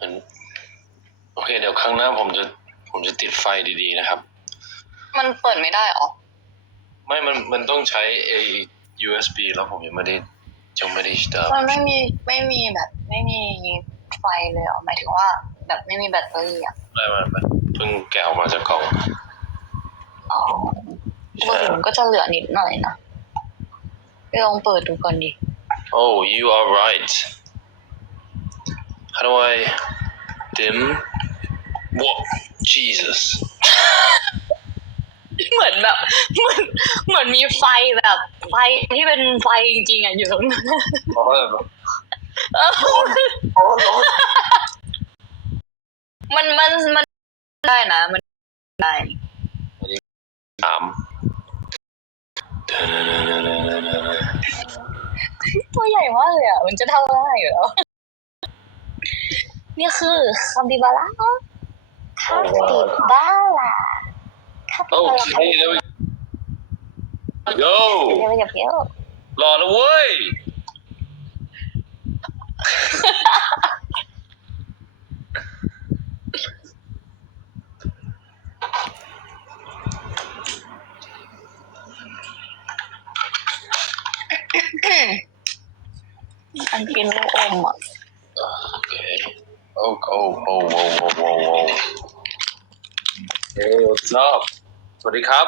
มันโอเค เดี๋ยวครั้งหน้าผมจะผมจะติดไฟดีๆนะครับ มันเปิดไม่ได้เหรอ ไม่ มัน มันต้องใช้ไอ้ USB แล้วผมยังไม่ได้ยังไม่ได้สตาร์มันไม่มีไม่มีแบบ ไม่มีไฟเลยเหรอหมายถึงว่า แบบไม่มีแบตเตอรี่อะไม่ไม่ไม่เพิ่งแกะออกมาจากกล่องอ๋อปกติมันก็จะเหลือนิดหน่อยนะไปลองเปิดดูก่อนดิ Oh you are right How do I dim What Jesus เหมือนแบบเหมือนเหมือนมีไฟแบบ ไฟที่เป็นไฟจริงๆอะอยู่ตรงนั้นเพราะว่าแบบเออโอ้ร้อนมันมันมันได้นะมันได้สามตัวใหญ่มากเลยอะ มันจะเท่าได้อยู่แล้ว นี่คือคาปิบาร่าคาปิบาร่าคาปิโอ้บาร่าเฮ้ยแล้ว Yo เดี๋ยวเดี๋ยวเดี๋ยวรอแล้วเว้ย อันกินลูกอมอะโอเค โอ้โอ้โอ้โอ้โอ้โอ้โอ้เฮ้ย what's up สวัสดีครับ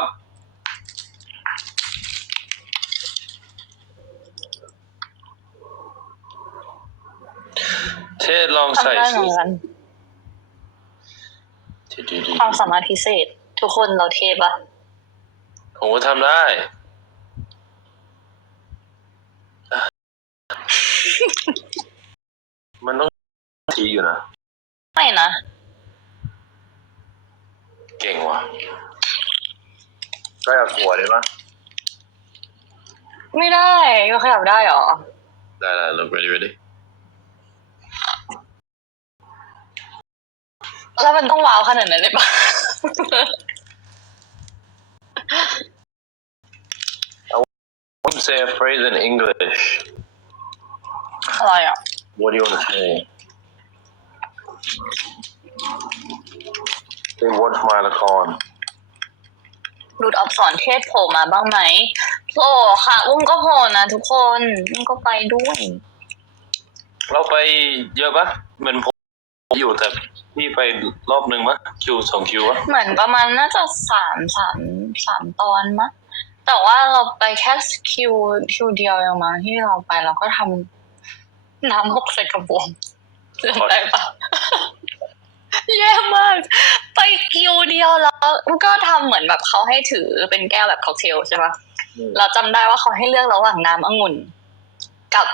เทศลองใส่ทำได้เหมืสิอนกันความสามารถพิเศษ ทุกคนเราเทปอะผมก็ทำได้มันต้องทีอยู่นะ นะ เก่งว่ะก็อยากหัวเลยปะไม่ได้ก็ขยับได้เหรอ ได้ได้ look ready ready แล้วมันต้องว้าวขนาดนั้นเลยปะ Don't say a phrase in English อะไรอะ What do you want to say Say watch my ละคร ดูดอักษรเทศโผล่มาบ้างไหมโผล่ค่ะ อุ้มก็โผล่นะทุกคนอุ้มก็ไปด้วย เราไปเยอะปะเหมือนผมอยู่แต่พี่ไปรอบหนึ่งปะคิวสองคิวปะเหมือนประมาณน่าจะสามสามสามตอนมะ แต่ว่าเราไปแค่คิวคิวเดียวเองมาที่เราไปเราก็ทำน้ำหกใส่กระบวง จำได้ปะแย่มาก ไปคิวเดียวแล้วก็ทำเหมือนแบบเขาให้ถือเป็นแก้วแบบค็อกเทลใช่ปะเราจำได้ว่าเขาให้เลือกระหว่างน้ำองุ่น กับ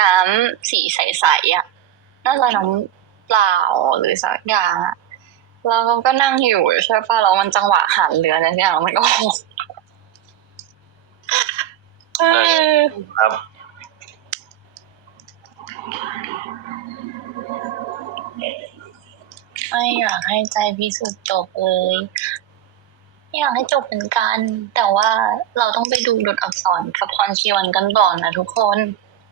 น้ำสีใสๆอะน่าจะน้ำเปล่าหรือสักอย่างอะแล้วเราก็นั่งอยู่ใช่ปะแล้วมันจังหวะหันเรืออะไรสักอย่างมันก็เออครับ ไม่อยากให้ใจพิสุทธิ์จบเลยไม่อยากให้จบเหมือนกัน แต่ว่าเราต้องไปดูดดอักษรกับพรชีวันกันก่อนนะทุกคน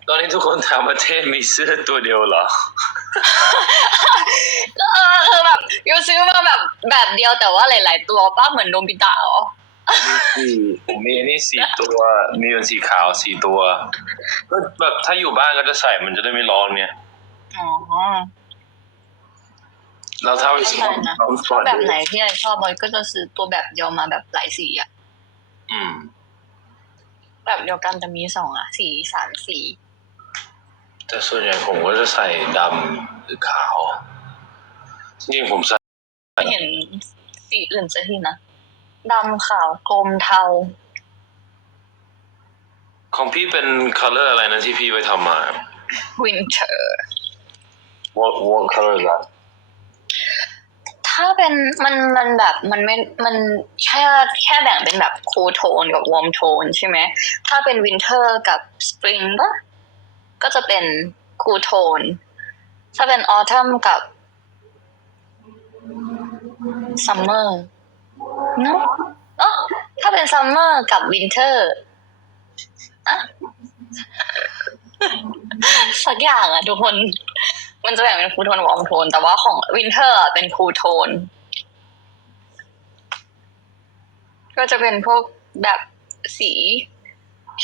ตอนนี้ทุกคนถามว่าเทพมีเสื้อตัวเดียวเหรอ ก็เออคือแบบยูซื้อมาแบบแบบเดียวแต่ว่าหลาย ๆ ตัวป้าเหมือนโดมิตะเหรอมีสี่ผมมีอันนี่สี่ตัวมีเป็นสีขาวสี่ตัวก็แบบถ้าอยู่บ้านก็จะใส่มันจะได้ไม่ร้อนเนี่ยอ๋อ เราถ้าไปซื้อใช่นะของสปอร์ตแบบไหนที่ไอชอบบอยก็จะซื้อตัวแบบเดียวมาแบบหลายสีอะอืม แบบเดียวกันแต่มีสองอะสีสามสีแต่ส่วนใหญ่ผมก็จะใส่ดำหรือขาวจริงๆผมใส่ไม่เห็นสีอื่นสักทีนะดำขาวกรมเทา ของพี่เป็น color อะไรนะที่พี่ไปทำมาวินเทอร์ what what color is that ถ้าเป็นมันมันแบบมันไม่มันแค่แค่แบ่งเป็นแบบคูลโทนกับวอร์มโทนใช่ไหม ถ้าเป็นวินเทอร์กับสปริงปะก็จะเป็นคูลโทน ถ้าเป็นออทัมกับซัมเมอร์เนอะอ๋อถ้าเป็นซัมเมอร์กับวินเทอร์อะสักอย่างอะทุกคน มันจะแบ่งเป็นคูลโทนกับวอร์มโทน แต่ว่าของวินเทอร์เป็นคูลโทน ก็จะเป็นพวกแบบสี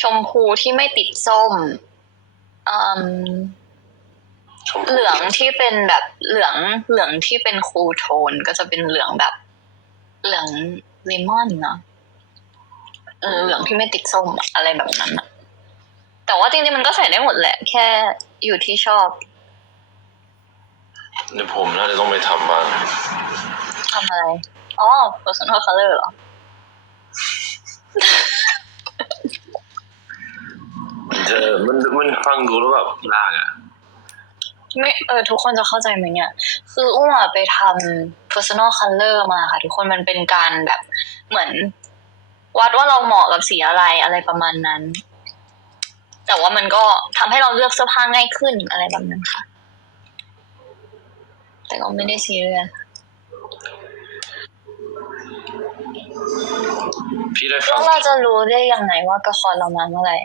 ชมพูที่ไม่ติดส้มอืมชมพูเหลืองที่เป็นแบบเหลืองเหลืองที่เป็นคูลโทน ก็จะเป็นเหลืองแบบ เหลืองเลมอนเนาะเออเหลืองที่ไม่ติดส้มอะอะไรแบบนั้นอะแต่ว่าจริงๆมันก็ใส่ได้หมดแหละ แค่อยู่ที่ชอบ เดี๋ยวผมน่าจะต้องไปทำบ้าง ทำอะไร อ๋อ personal color เหรอ มันจะมันมันฟังดูแล้วแบบยากอะ ไม่เออทุกคนจะเข้าใจไหมเนี่ย คืออุ้มอะไปทำ personal color มาค่ะ ทุกคนมันเป็นการแบบเหมือน วัดว่าเราเหมาะกับสีอะไรอะไรประมาณนั้น แต่ว่ามันก็ทำให้เราเลือกเสื้อผ้าง่ายขึ้นอะไรแบบนั้นค่ะ แต่ก็ไม่ได้ซีเรียสพี่ได้แล้ฟัวงเราจะรู้ได้ยังไงว่ากระคอนเรามาเมื่อไหร่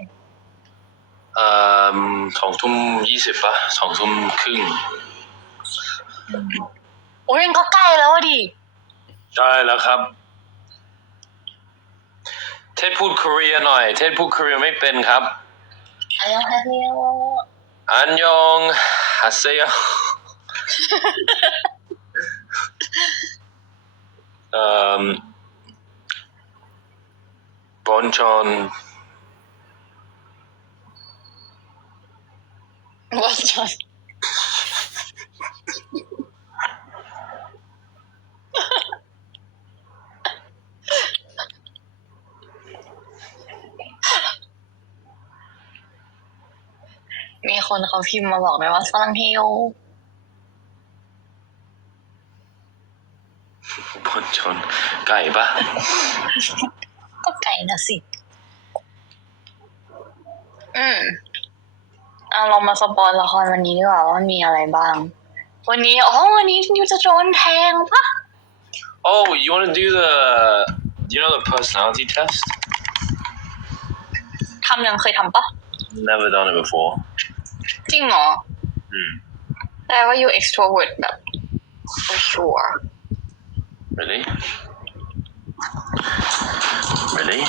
เอ่อสองทุ่มยี่สิบปะสองทุ่มครึ่งโอ้ยยังก็ใกล้แล้วอะดิใช่แล้วครับ เทศพูด Korea หน่อย เทศพูด Korea ไม่เป็นครับอะไรนะเรียกว่าอันยองฮัสเซโย เอ่อบอนชอนว่าจะมีคนเขาพิมพ์มาบอกเลยว่าฝรั่งเฮล บอนชอน ไก่ปะก็ไก่นะสิ อืมเอาเรามาสปอยละครวันนี้ดีกว่าว่ามีอะไรบ้าง วันนี้อ๋อวันนี้นิวจะโดนแทงปะ Oh you wanna do the you know the personality test ทำยังเคยทำปะ never done it before จริงเหรอ อืมแต่ว่า you extrovert แบบ for sure really really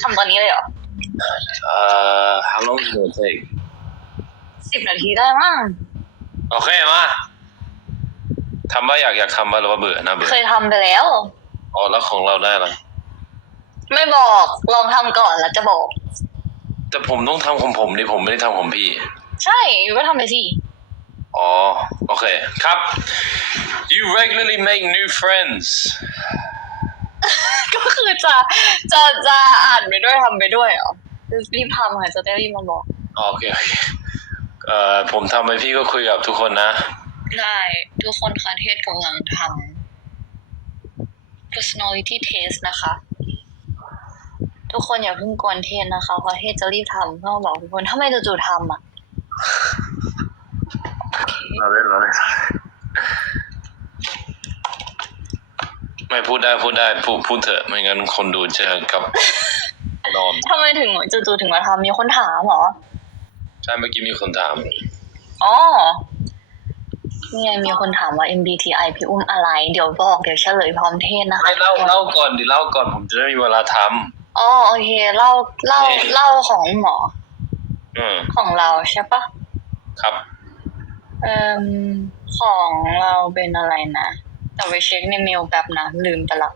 ทำตอนนี้เลยเหรอ uh how long is it gonna take สิบนาทีได้มั้ง โอเคมาทำว่าอยากอยากทำว่าหรือว่าเบื่อนะเบื่อเคยทำไปแล้ว อ๋อแล้วของเราได้อะไรไม่บอก ลองทำก่อนแล้วจะบอก แต่ผมต้องทำของผมดิผมไม่ได้ทำของพี่ ใช่ยูก็ทำไปสิ อ๋อโอเคครับ you regularly make new friends ก็คือจะจะจะอ่านไปด้วยทำไปด้วยเหรอรีบทำค่ะจะได้รีบมาบอกอ๋อโอเคโอเคเอ่อผมทำไปพี่ก็คุยกับทุกคนนะ ได้ทุกคนคะเทศกำลังทำ personality test นะคะ ทุกคนอย่าเพิ่งกวนเทศนะคะเพราะเทศจะรีบทำเพื่อมาบอกทุกคนถ้าไม่จู่ๆทำอะ เราเล่นเราเล่นไม่พูดได้พูดได้พูดพูดเถอะไม่งั้นคนดูจะกลับนอนทำไมถึงจู่ๆถึงมาทำมีคนถามเหรอ ใช่เมื่อกี้มีคนถาม อ๋อนี่ไงมีคนถามว่า MBTI พี่อุ้มอะไร เดี๋ยวบอก เดี๋ยวเฉลยพร้อมเทศนะคะไม่เล่าเล่าก่อนดิเล่าก่อนผมจะได้มีเวลาทอ๋อโอเคเล่าเล่าโอเคเล่าของหมอำอืมของเราใช่ปะครับ เอ่มของเราเป็นอะไรนะแต่ไปเช็คในเมลแบบนะลืมไปละ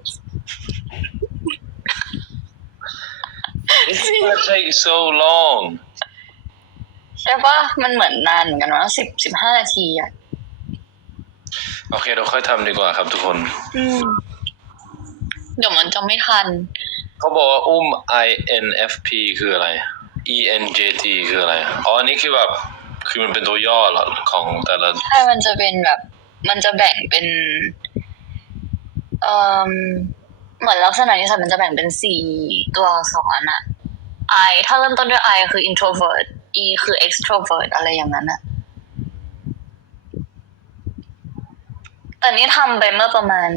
This is gonna take so long ใช่ปะมันเหมือนนานเหมือนกันว่าสิบสิบห้านาทีอะ โอเค เราค่อยทำดีกว่าครับทุกคน อืม เดี๋ยวมันจะไม่ทัน เขาบอกว่าอุ้ม INFP คืออะไร ENJT คืออะไร อ๋ออันนี้คือแบบ คือมันเป็นตัวย่อเหรอของแต่ละใช่มันจะเป็นแบบ มันจะแบ่งเป็นเอ่อเหมือนลักษณะนิสัยมันจะแบ่งเป็นสี่ตัวอักษรอะ I ถ้าเริ่มต้นด้วย I คือ introvert E คือ extrovert อะไรอย่างนั้นอะแต่นี่ทำไปเมื่อประมาณ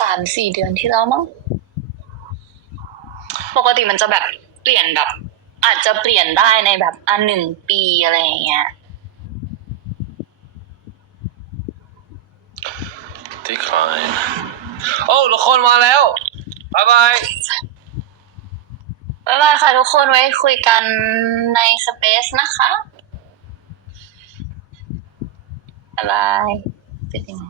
สามสี่เดือนที่แล้วมั้ง ปกติมันจะแบบเปลี่ยนแบบ อาจจะเปลี่ยนได้ในแบบอันหนึ่งปีอะไรอย่างเงี้ย decline โอ้ละครมาแล้วบายบายบ๊ายบายค่ะทุกคนไว้คุยกันในสเปซนะคะบ๊ายบายเป็นยังไง